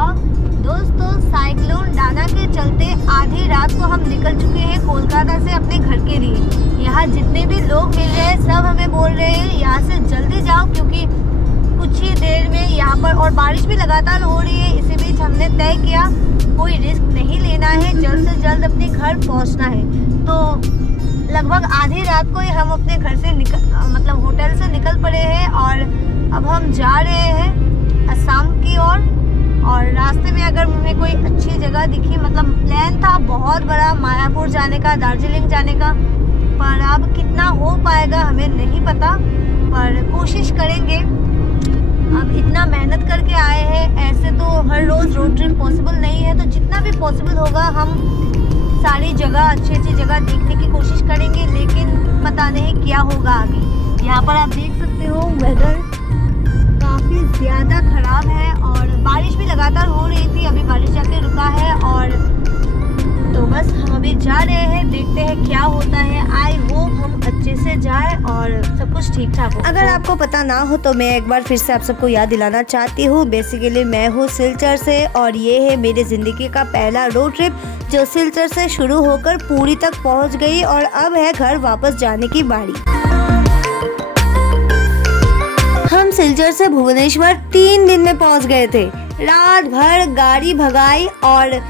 दोस्तों, cyclone Dana के चलते आधी रात को हम निकल चुके हैं कोलकाता से अपने घर के लिए। यहाँ जितने भी लोग मिल रहे हैं सब हमें बोल रहे हैं यहाँ से जल्दी जाओ, क्योंकि कुछ ही देर में यहाँ पर और बारिश भी लगातार हो रही है। इसी बीच हमने तय किया कोई रिस्क नहीं लेना है, जल्द से जल्द अपने घर पहुँचना है। तो लगभग आधी रात को ही हम अपने घर से मतलब होटल से निकल पड़े हैं और अब हम जा रहे हैं असम की ओर। और रास्ते में अगर हमें कोई अच्छी जगह दिखी, मतलब प्लान था बहुत बड़ा मायापुर जाने का, दार्जिलिंग जाने का, पर अब कितना हो पाएगा हमें नहीं पता, पर कोशिश करेंगे। अब इतना मेहनत करके आए हैं, ऐसे तो हर रोज़ रोड ट्रिप पॉसिबल नहीं है, तो जितना भी पॉसिबल होगा हम सारी जगह अच्छी अच्छी जगह देखने की कोशिश करेंगे, लेकिन पता नहीं क्या होगा आगे। यहाँ पर आप देख सकते हो वेदर काफ़ी ज़्यादा ख़राब है और बारिश भी लगातार हो रही थी, अभी बारिश जाके रुका है। और तो बस हम अभी जा रहे हैं, देखते हैं क्या होता है। आई होप हम अच्छे से जाए और सब कुछ ठीक ठाक हो। अगर आपको पता ना हो तो मैं एक बार फिर से आप सबको याद दिलाना चाहती हूँ। बेसिकली मैं हूँ सिलचर से और ये है मेरी ज़िंदगी का पहला रोड ट्रिप जो सिलचर से शुरू होकर पूरी तक पहुँच गई और अब है घर वापस जाने की बारी। हम सिलचर से भुवनेश्वर 3 दिन में पहुंच गए थे। रात भर गाड़ी भगाई और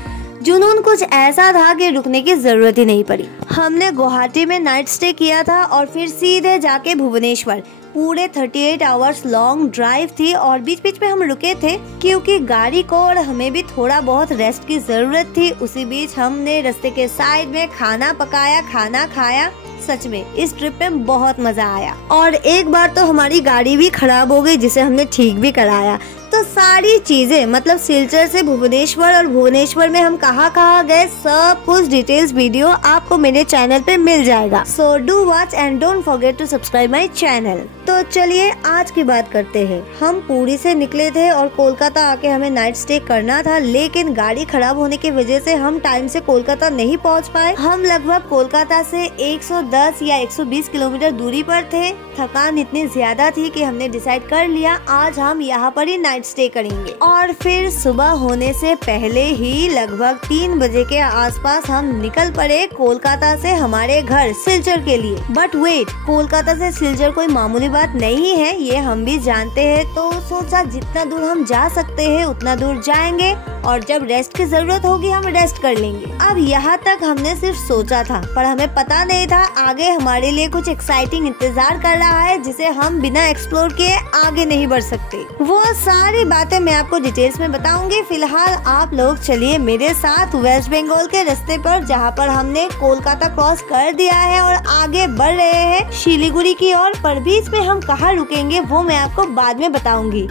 जुनून कुछ ऐसा था कि रुकने की जरूरत ही नहीं पड़ी। हमने गुवाहाटी में नाइट स्टे किया था और फिर सीधे जाके भुवनेश्वर। पूरे 38 आवर्स लॉन्ग ड्राइव थी और बीच बीच में हम रुके थे क्योंकि गाड़ी को और हमें भी थोड़ा बहुत रेस्ट की जरूरत थी। उसी बीच हमने रास्ते के साइड में खाना पकाया, खाना खाया। सच में इस ट्रिप में बहुत मजा आया और एक बार तो हमारी गाड़ी भी खराब हो गई जिसे हमने ठीक भी कराया। तो सारी चीजें मतलब सिलचर से भुवनेश्वर और भुवनेश्वर में हम कहाँ गए सब कुछ डिटेल्स वीडियो आपको मेरे चैनल पे मिल जाएगा। So do watch and don't forget to subscribe my channel. तो चलिए आज की बात करते हैं। हम पुरी से निकले थे और कोलकाता आके हमें नाइट स्टे करना था, लेकिन गाड़ी खराब होने की वजह से हम टाइम से कोलकाता नहीं पहुँच पाए। हम लगभग कोलकाता से 110 या 120 किलोमीटर दूरी पर थे। थकान इतनी ज्यादा थी कि हमने डिसाइड कर लिया आज हम यहाँ पर ही नाइट स्टे करेंगे। और फिर सुबह होने से पहले ही लगभग 3 बजे के आसपास हम निकल पड़े कोलकाता से हमारे घर सिलचर के लिए। बट वेट, कोलकाता से सिलचर कोई मामूली बात नहीं है, ये हम भी जानते हैं। तो सोचा जितना दूर हम जा सकते हैं उतना दूर जाएंगे और जब रेस्ट की जरूरत होगी हम रेस्ट कर लेंगे। अब यहाँ तक हमने सिर्फ सोचा था, पर हमें पता नहीं था आगे हमारे लिए कुछ एक्साइटिंग इंतजार कर रहा है जिसे हम बिना एक्सप्लोर किए आगे नहीं बढ़ सकते। वो सारी बातें मैं आपको डिटेल्स में बताऊंगी। फिलहाल आप लोग चलिए मेरे साथ वेस्ट बंगाल के रास्ते पर, जहाँ पर हमने कोलकाता क्रॉस कर दिया है और आगे बढ़ रहे हैं शिलीगुड़ी की ओर। पर बीच में हम कहाँ रुकेंगे वो मैं आपको बाद में बताऊंगी,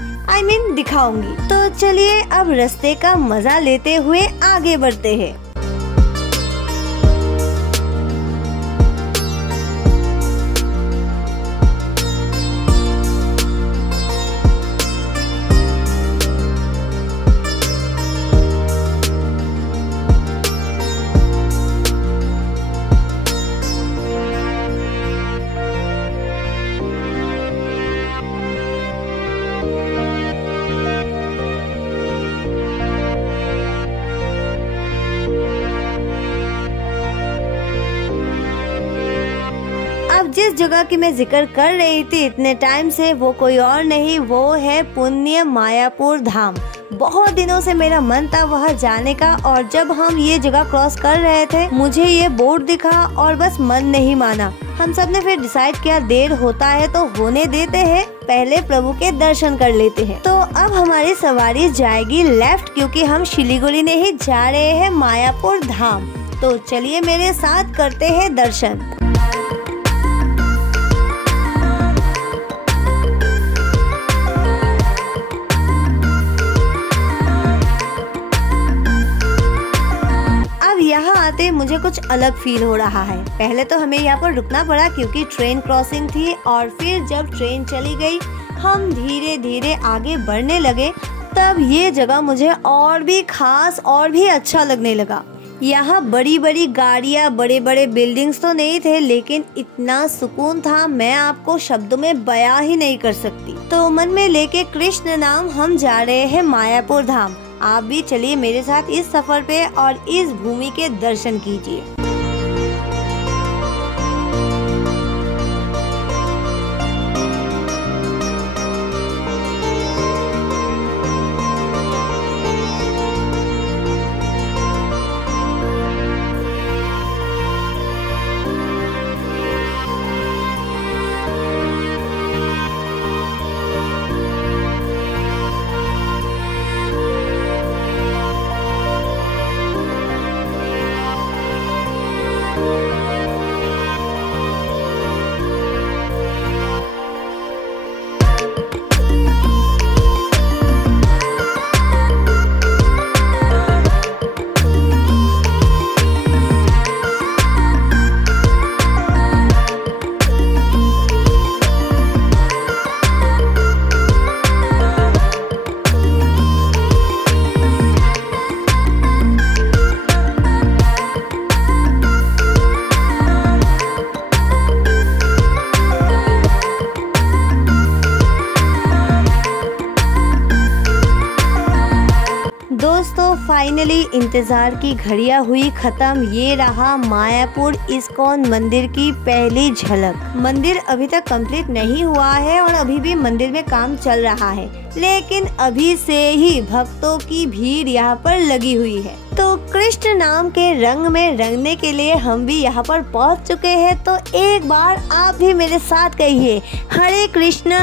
दिखाऊंगी। तो चलिए अब रास्ते का मजा लेते हुए आगे बढ़ते हैं। जिस जगह की मैं जिक्र कर रही थी इतने टाइम से वो कोई और नहीं, वो है पुण्य मायापुर धाम। बहुत दिनों से मेरा मन था वहाँ जाने का और जब हम ये जगह क्रॉस कर रहे थे मुझे ये बोर्ड दिखा और बस मन नहीं माना। हम सब ने फिर डिसाइड किया देर होता है तो होने देते हैं, पहले प्रभु के दर्शन कर लेते हैं। तो अब हमारी सवारी जाएगी लेफ्ट क्योंकि हम शिलीगुड़ी में ही जा रहे हैं मायापुर धाम। तो चलिए मेरे साथ करते हैं दर्शन। यहाँ आते मुझे कुछ अलग फील हो रहा है। पहले तो हमें यहाँ पर रुकना पड़ा क्योंकि ट्रेन क्रॉसिंग थी और फिर जब ट्रेन चली गई हम धीरे धीरे आगे बढ़ने लगे, तब ये जगह मुझे और भी खास और भी अच्छा लगने लगा। यहाँ बड़ी बड़ी गाड़ियाँ, बड़े बड़े बिल्डिंग्स तो नहीं थे, लेकिन इतना सुकून था मैं आपको शब्दों में बयां ही नहीं कर सकती। तो मन में लेके कृष्ण नाम हम जा रहे हैं मायापुर धाम। आप भी चलिए मेरे साथ इस सफर पे और इस भूमि के दर्शन कीजिए। दोस्तों फाइनली इंतजार की घड़ियां हुई खत्म। ये रहा मायापुर इस्कॉन मंदिर की पहली झलक। मंदिर अभी तक कंप्लीट नहीं हुआ है और अभी भी मंदिर में काम चल रहा है, लेकिन अभी से ही भक्तों की भीड़ यहाँ पर लगी हुई है। तो कृष्ण नाम के रंग में रंगने के लिए हम भी यहाँ पर पहुँच चुके हैं। तो एक बार आप भी मेरे साथ कहिए, हरे कृष्ण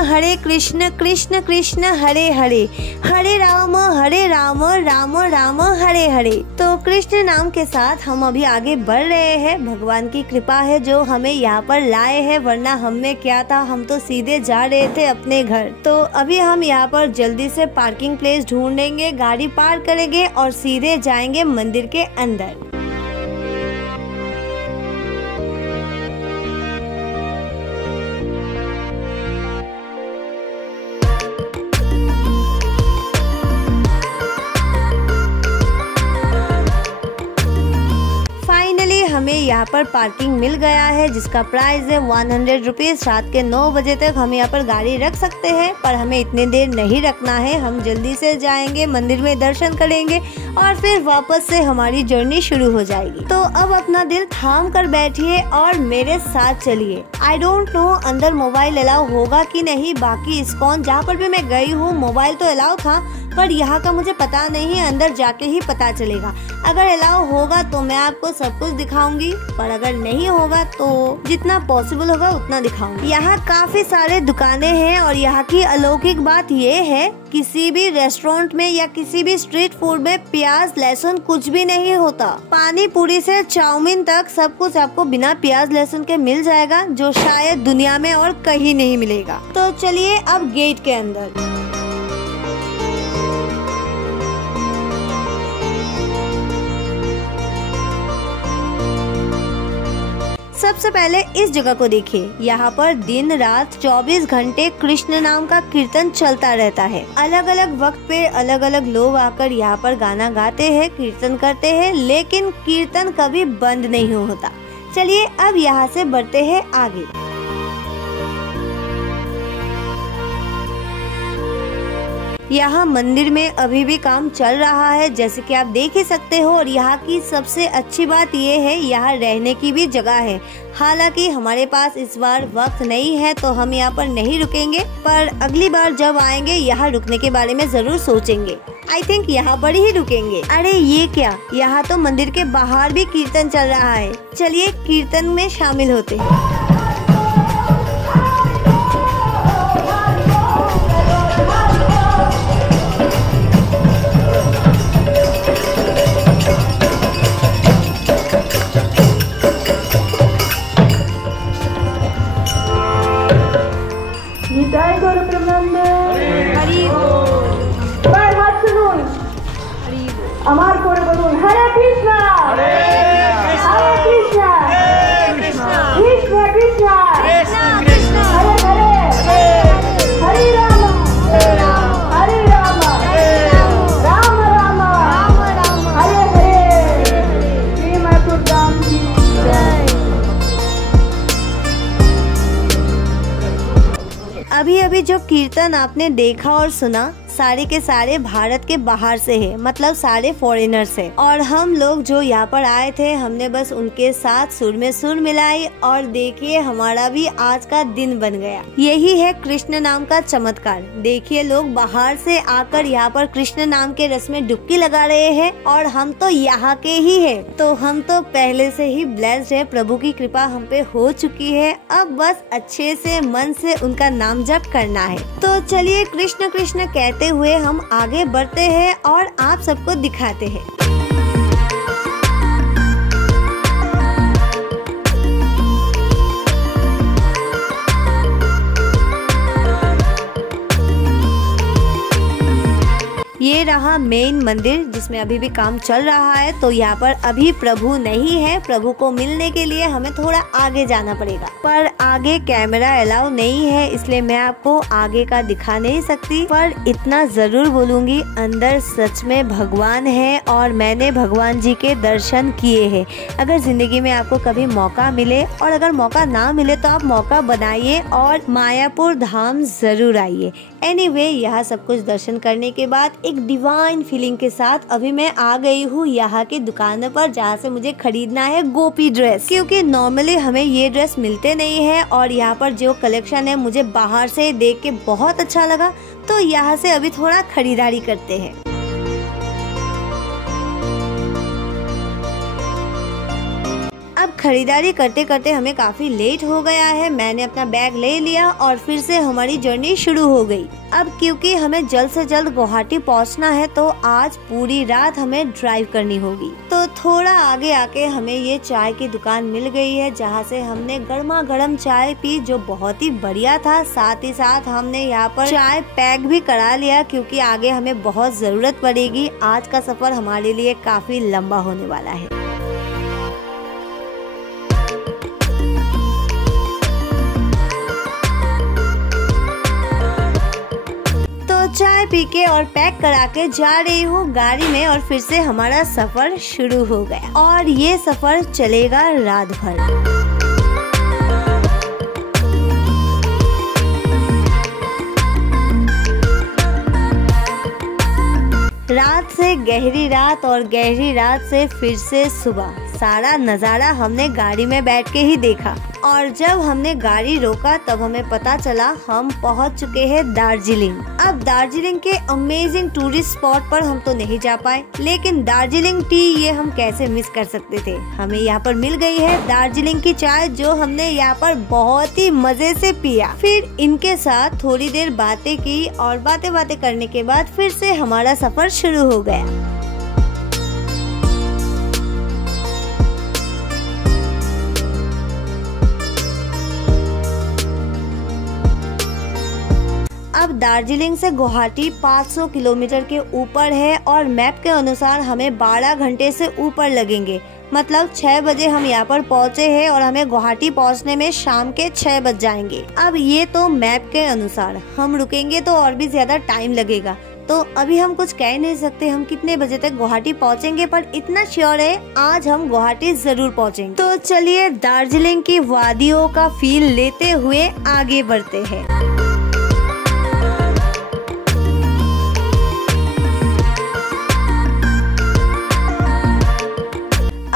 कृष्ण कृष्ण हरे हरे, हरे राम राम राम हरे हरे। तो कृष्ण नाम के साथ हम अभी आगे बढ़ रहे हैं। भगवान की कृपा है जो हमें यहाँ पर लाए हैं, वरना हमने क्या था, हम तो सीधे जा रहे थे अपने घर। तो अभी हम यहाँ पर जल्दी से पार्किंग प्लेस ढूंढेंगे, गाड़ी पार्क करेंगे और सीधे जाएंगे मंदिर के अंदर। हमें यहाँ पर पार्किंग मिल गया है, जिसका प्राइस है 100 रुपीज। रात के 9 बजे तक हम यहाँ पर गाड़ी रख सकते हैं, पर हमें इतने देर नहीं रखना है। हम जल्दी से जाएंगे, मंदिर में दर्शन करेंगे और फिर वापस से हमारी जर्नी शुरू हो जाएगी। तो अब अपना दिल थाम कर बैठिए और मेरे साथ चलिए। आई डोंट नो अंदर मोबाइल अलाउ होगा कि नहीं। बाकी इस्कॉन जहाँ पर भी मैं गई हूँ मोबाइल तो अलाउ था, पर यहाँ का मुझे पता नहीं, अंदर जाके ही पता चलेगा। अगर अलाउ होगा तो मैं आपको सब कुछ दिखाऊंगी, पर अगर नहीं होगा तो जितना पॉसिबल होगा उतना दिखाऊंगी। यहाँ काफी सारे दुकानें हैं और यहाँ की अलौकिक बात ये है, किसी भी रेस्टोरेंट में या किसी भी स्ट्रीट फूड में प्याज लहसुन कुछ भी नहीं होता। पानी पूरी से चाउमीन तक सब कुछ आपको बिना प्याज लहसुन के मिल जाएगा, जो शायद दुनिया में और कहीं नहीं मिलेगा। तो चलिए अब गेट के अंदर। सबसे पहले इस जगह को देखिए। यहाँ पर दिन रात 24 घंटे कृष्ण नाम का कीर्तन चलता रहता है। अलग अलग वक्त पे अलग अलग लोग आकर यहाँ पर गाना गाते हैं, कीर्तन करते हैं, लेकिन कीर्तन कभी बंद नहीं होता। चलिए अब यहाँ से बढ़ते हैं आगे। यहाँ मंदिर में अभी भी काम चल रहा है, जैसे कि आप देख ही सकते हो। और यहाँ की सबसे अच्छी बात ये है, यहाँ रहने की भी जगह है। हालांकि हमारे पास इस बार वक्त नहीं है तो हम यहाँ पर नहीं रुकेंगे, पर अगली बार जब आएंगे यहाँ रुकने के बारे में जरूर सोचेंगे। आई थिंक यहाँ पर ही रुकेंगे। अरे ये क्या, यहाँ तो मंदिर के बाहर भी कीर्तन चल रहा है। चलिए कीर्तन में शामिल होते हैं। আমার করে বলুন হরে কৃষ্ণ হরে কৃষ্ণ কৃষ্ণ কৃষ্ণ কৃষ্ণ হরে হরে হরে রাম হরে রাম রাম রাম হরে হরে श्री मायापुर धाम की जय। अभी अभी जो कीर्तन आपने देखा और सुना, सारे के सारे भारत के बाहर से है, मतलब सारे फॉरेनर्स है। और हम लोग जो यहाँ पर आए थे हमने बस उनके साथ सुर में सुर मिलाई और देखिए हमारा भी आज का दिन बन गया। यही है कृष्ण नाम का चमत्कार। देखिए लोग बाहर से आकर यहाँ पर कृष्ण नाम के रस में डुबकी लगा रहे हैं और हम तो यहाँ के ही है, तो हम तो पहले से ही ब्लेस्ड है। प्रभु की कृपा हम पे हो चुकी है, अब बस अच्छे से मन से उनका नाम जप करना है। तो चलिए कृष्ण कृष्ण कहते हुए हम आगे बढ़ते हैं और आप सबको दिखाते हैं। ये रहा मेन मंदिर जिसमें अभी भी काम चल रहा है। तो यहाँ पर अभी प्रभु नहीं है, प्रभु को मिलने के लिए हमें थोड़ा आगे जाना पड़ेगा, पर आगे कैमरा अलाउ नहीं है इसलिए मैं आपको आगे का दिखा नहीं सकती। पर इतना जरूर बोलूंगी, अंदर सच में भगवान है और मैंने भगवान जी के दर्शन किए हैं। अगर जिंदगी में आपको कभी मौका मिले और अगर मौका ना मिले तो आप मौका बनाइए और मायापुर धाम जरूर आइए। एनीवे, यहाँ सब कुछ दर्शन करने के बाद एक डिवाइन फीलिंग के साथ अभी मैं आ गई हूँ यहाँ की दुकान पर जहाँ से मुझे खरीदना है गोपी ड्रेस, क्योंकि नॉर्मली हमें ये ड्रेस मिलते नहीं है और यहाँ पर जो कलेक्शन है मुझे बाहर से देख के बहुत अच्छा लगा, तो यहाँ से अभी थोड़ा खरीदारी करते हैं। अब खरीदारी करते करते हमें काफी लेट हो गया है। मैंने अपना बैग ले लिया और फिर से हमारी जर्नी शुरू हो गई। अब क्योंकि हमें जल्द से जल्द गुवाहाटी पहुंचना है तो आज पूरी रात हमें ड्राइव करनी होगी। तो थोड़ा आगे आके हमें ये चाय की दुकान मिल गई है जहां से हमने गर्मा गर्म चाय पी जो बहुत ही बढ़िया था। साथ ही साथ हमने यहाँ पर चाय पैक भी करा लिया क्योंकि आगे हमें बहुत जरूरत पड़ेगी। आज का सफर हमारे लिए काफी लंबा होने वाला है। चाय पी के और पैक करा के जा रही हूँ गाड़ी में और फिर से हमारा सफर शुरू हो गया और ये सफर चलेगा रात भर। रात से गहरी रात और गहरी रात से फिर से सुबह, सारा नजारा हमने गाड़ी में बैठ के ही देखा। और जब हमने गाड़ी रोका तब हमें पता चला हम पहुंच चुके हैं दार्जिलिंग। अब दार्जिलिंग के अमेजिंग टूरिस्ट स्पॉट पर हम तो नहीं जा पाए, लेकिन दार्जिलिंग टी ये हम कैसे मिस कर सकते थे। हमें यहाँ पर मिल गई है दार्जिलिंग की चाय जो हमने यहाँ पर बहुत ही मजे से पिया। फिर इनके साथ थोड़ी देर बातें की और बातें करने के बाद फिर से हमारा सफर शुरू हो गया। अब दार्जिलिंग से गुवाहाटी 500 किलोमीटर के ऊपर है और मैप के अनुसार हमें 12 घंटे से ऊपर लगेंगे। मतलब 6 बजे हम यहाँ पर पहुँचे हैं और हमें गुवाहाटी पहुँचने में शाम के 6 बज जाएंगे। अब ये तो मैप के अनुसार, हम रुकेंगे तो और भी ज्यादा टाइम लगेगा, तो अभी हम कुछ कह नहीं सकते हम कितने बजे तक गुवाहाटी पहुँचेंगे, पर इतना श्योर है आज हम गुवाहाटी जरूर पहुँचेंगे। तो चलिए दार्जिलिंग की वादियों का फील लेते हुए आगे बढ़ते हैं।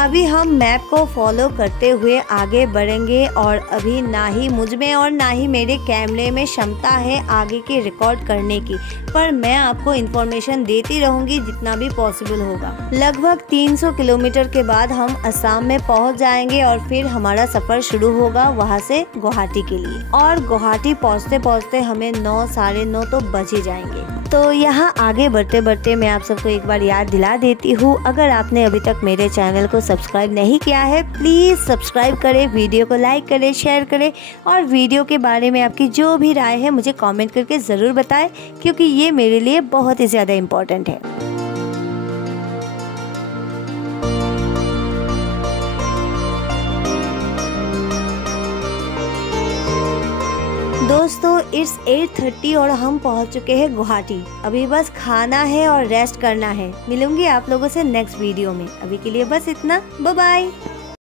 अभी हम मैप को फॉलो करते हुए आगे बढ़ेंगे और अभी ना ही मुझ में और ना ही मेरे कैमरे में क्षमता है आगे की रिकॉर्ड करने की, पर मैं आपको इन्फॉर्मेशन देती रहूंगी जितना भी पॉसिबल होगा। लगभग 300 किलोमीटर के बाद हम असम में पहुंच जाएंगे और फिर हमारा सफर शुरू होगा वहां से गुवाहाटी के लिए। और गुवाहाटी पहुंचते पहुंचते हमें 9 साढ़े 9 तो बज ही जाएंगे। तो यहाँ आगे बढ़ते बढ़ते मैं आप सबको एक बार याद दिला देती हूँ, अगर आपने अभी तक मेरे चैनल को सब्सक्राइब नहीं किया है प्लीज सब्सक्राइब करें, वीडियो को लाइक करें, शेयर करें और वीडियो के बारे में आपकी जो भी राय है मुझे कमेंट करके ज़रूर बताएं, क्योंकि ये मेरे लिए बहुत ही ज़्यादा इम्पोर्टेंट है। दोस्तों इट्स 8:30 और हम पहुंच चुके हैं गुवाहाटी। अभी बस खाना है और रेस्ट करना है। मिलूंगी आप लोगों से नेक्स्ट वीडियो में। अभी के लिए बस इतना, बाय बाय।